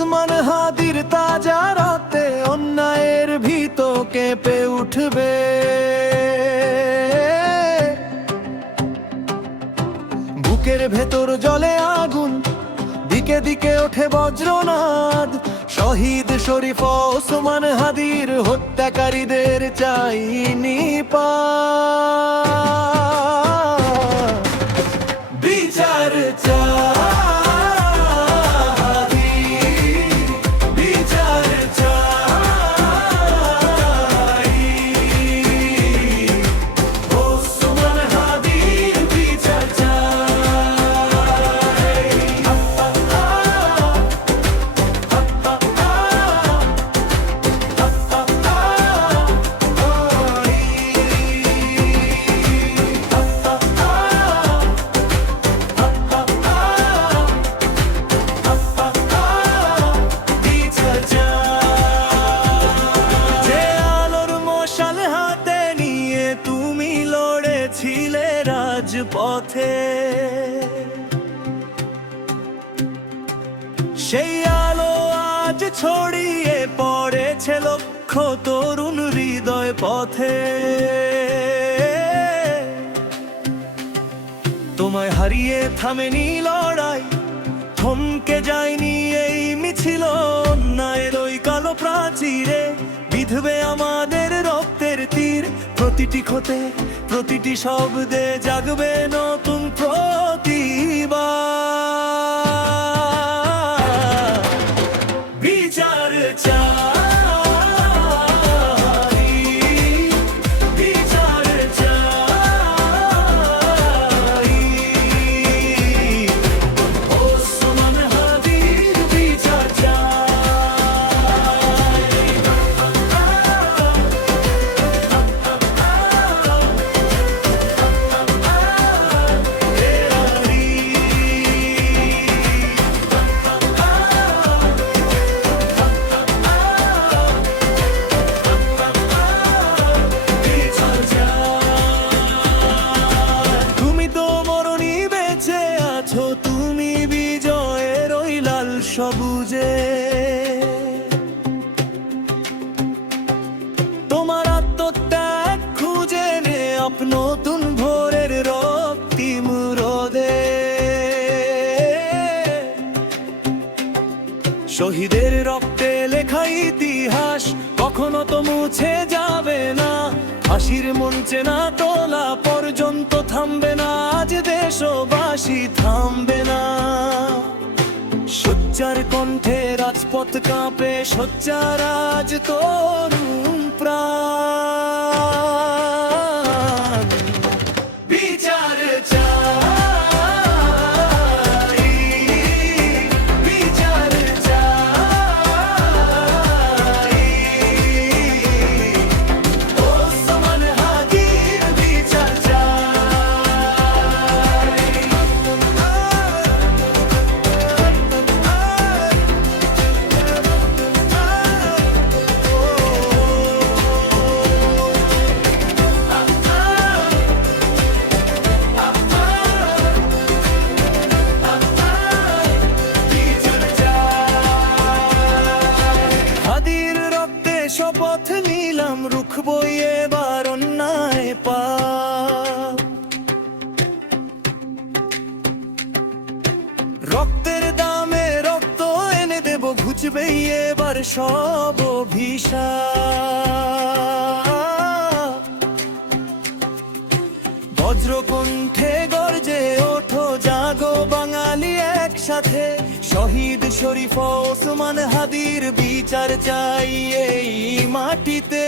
ওসমান হাদির তাজা রাতে অন্যায়ের ভীত কেঁপে উঠবে। বুকের ভেতর জ্বলে আগুন, দিকে দিকে ওঠে বজ্রনাদ। শহীদ শরীফ ওসমান হাদির হত্যাকারীদের চাই নিপাত। বিচার চাই, বিচার চাই, ওসমান হাদির বিচার চাই। যে আলোর মশাল হাতে নিয়ে তুমি লড়েছিলে রাজপথে, সেই আলো আজ ছড়িয়ে পড়েছে লক্ষ তরুণ হৃদয় পথে। তোমায় হারিয়ে থামেনি লড়াই, থমকে যায়নি এই মিছিল। অন্যায়ের ওই কালো প্রাচীরে বিঁধবে আমাদের রক্তের তীর। প্রতিটি ক্ষতে, প্রতিটি শব্দে জাগবে নতুন প্রতিবাদ। বিচার চাই, বিচার চাই, ওসমান হাদির বিচার চাই। তুমি তো মরণি বেঁচে আছো, তুমি বিজয়ের ওই লাল সবুজে। তোমার আত্মত্যাগ খুঁজে নে নতুন ভোরের রক্তিম রোদে। শহীদের রক্তে লেখা ইতিহাস কখনো তো মুছে যাবে না। ফাঁসির মঞ্চে না তোলা পর্যন্ত থামবে না, আজ দেশবাসী থামবে না। সোচ্চার কণ্ঠে রাজপথ কাঁপে, সোচ্চার আজ তরুণ প্রাণ। বিচার চাই, বিচার চাই, ওসমান হাদির বিচার চাই। হাদির রক্তে শপথ নিলাম, রুখবো এবার অন্যায় পাপ। রক্তের দামে রক্ত এনে দেব, ঘুচবে এবার সব অভিশাপ। বজ্রকণ্ঠে গর্জে ওঠো, জাগো বাঙালি একসাথে। শহীদ শরীফ ওসমান হাদির বিচার চাই এই মাটিতে।